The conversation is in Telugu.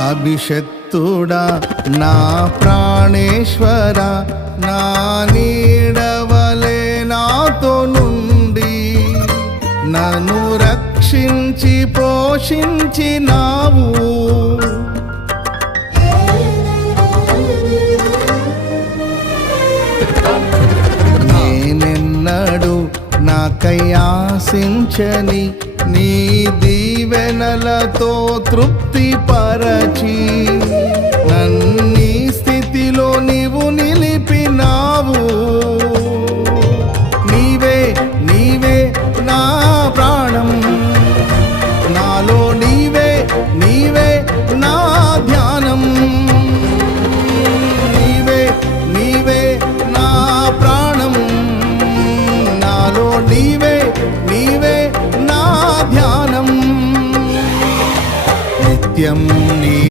అభిషత్తుడా నా ప్రాణేశ్వర నా నీడవలే నాతో నుండి. నన్ను రక్షించి పోషించినావు నేనెన్నడు నాకై ఆశించని నీ రక్షణలతో తృప్తి పరచి నన్ని స్థితిలో నీవు నిలిపినావు. నీవే నీవే నా ప్రాణం. నాలో నీవే నీవే నా ధ్యానం. నీవే నీవే నా ప్రాణం. నాలో నీవే నీవే ध्यानम् నిత్యం నీ